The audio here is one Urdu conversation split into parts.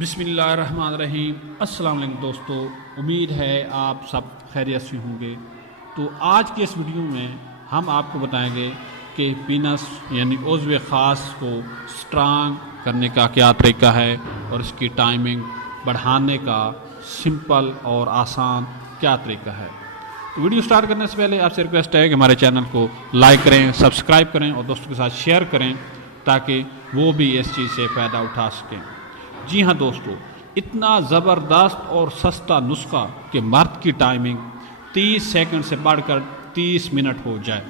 بسم اللہ الرحمن الرحیم۔ السلام علیکم دوستو، امید ہے آپ سب خیریت سے ہوں گے۔ تو آج کے اس ویڈیو میں ہم آپ کو بتائیں گے کہ پینس یعنی عضو خاص کو سٹرانگ کرنے کا کیا طریقہ ہے اور اس کی ٹائمنگ بڑھانے کا سمپل اور آسان کیا طریقہ ہے۔ تو ویڈیو سٹارٹ کرنے سے پہلے آپ سے ریکویسٹ ہے کہ ہمارے چینل کو لائک کریں، سبسکرائب کریں اور دوستوں کے ساتھ شیئر کریں تاکہ وہ بھی اس چیز سے فائدہ اٹھا سکیں۔ جی ہاں دوستو، اتنا زبردست اور سستا نسخہ کہ مرد کی ٹائمنگ 30 سیکنڈ سے بڑھ کر 30 منٹ ہو جائے۔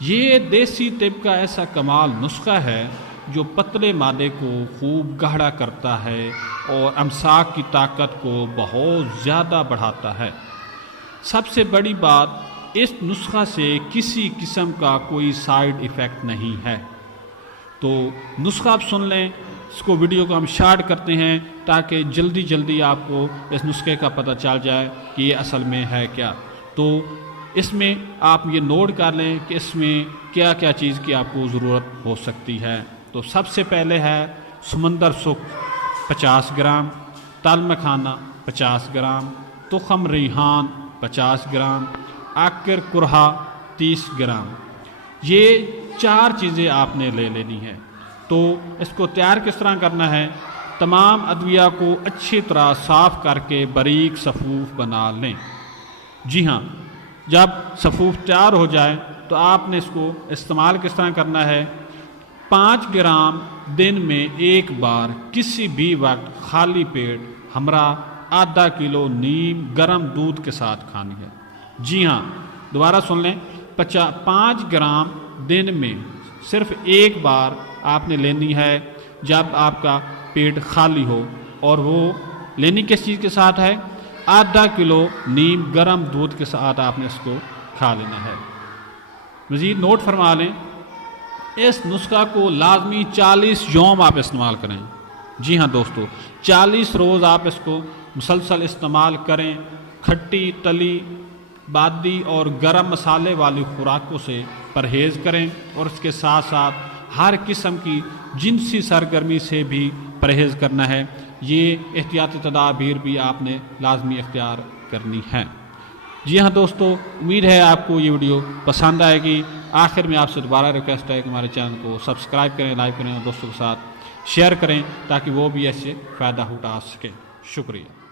یہ دیسی طب کا ایسا کمال نسخہ ہے جو پتلے معدے کو خوب گاڑھا کرتا ہے اور امساک کی طاقت کو بہت زیادہ بڑھاتا ہے۔ سب سے بڑی بات، اس نسخہ سے کسی قسم کا کوئی سائیڈ ایفیکٹ نہیں ہے۔ تو نسخہ آپ سن لیں، اس کو ویڈیو کو ہم شارٹ کرتے ہیں تاکہ جلدی آپ کو اس نسخے کا پتہ چل جائے کہ یہ اصل میں ہے کیا۔ تو اس میں آپ یہ نوٹ کر لیں کہ اس میں کیا کیا چیز کی آپ کو ضرورت ہو سکتی ہے۔ تو سب سے پہلے ہے سمندر سکھ 50 گرام، تل مکھانا 50 گرام، تخم ریحان 50 گرام، آکر کرہا 30 گرام۔ یہ 4 چیزیں آپ نے لے لینی ہے۔ تو اس کو تیار کس طرح کرنا ہے؟ تمام ادویہ کو اچھی طرح صاف کر کے باریک صفوف بنا لیں۔ جی ہاں، جب صفوف تیار ہو جائے تو آپ نے اس کو استعمال کس طرح کرنا ہے؟ 5 گرام دن میں ایک بار کسی بھی وقت خالی پیٹ ہمراہ ½ کلو نیم گرم دودھ کے ساتھ کھانی ہے۔ جی ہاں، دوبارہ سن لیں، 5 گرام دن میں صرف ایک بار آپ نے لینی ہے جب آپ کا پیٹ خالی ہو، اور وہ لینی کس چیز کے ساتھ ہے؟ ½ کلو نیم گرم دودھ کے ساتھ آپ نے اس کو کھا لینا ہے۔ مزید نوٹ فرما لیں، اس نسخہ کو لازمی 40 یوم آپ استعمال کریں۔ جی ہاں دوستو، 40 روز آپ اس کو مسلسل استعمال کریں۔ کھٹی، تلی، بادی اور گرم مسالے والی خوراکوں سے پرہیز کریں اور اس کے ساتھ ساتھ ہر قسم کی جنسی سرگرمی سے بھی پرہیز کرنا ہے۔ یہ احتیاطی تدابیر بھی آپ نے لازمی اختیار کرنی ہے۔ جی ہاں دوستو، امید ہے آپ کو یہ ویڈیو پسند آئے گی۔ آخر میں آپ سے دوبارہ ریکویسٹ ہے کہ ہمارے چینل کو سبسکرائب کریں، لائک کریں اور دوستوں کے ساتھ شیئر کریں تاکہ وہ بھی ایسے فائدہ اٹھا سکیں۔ شکریہ۔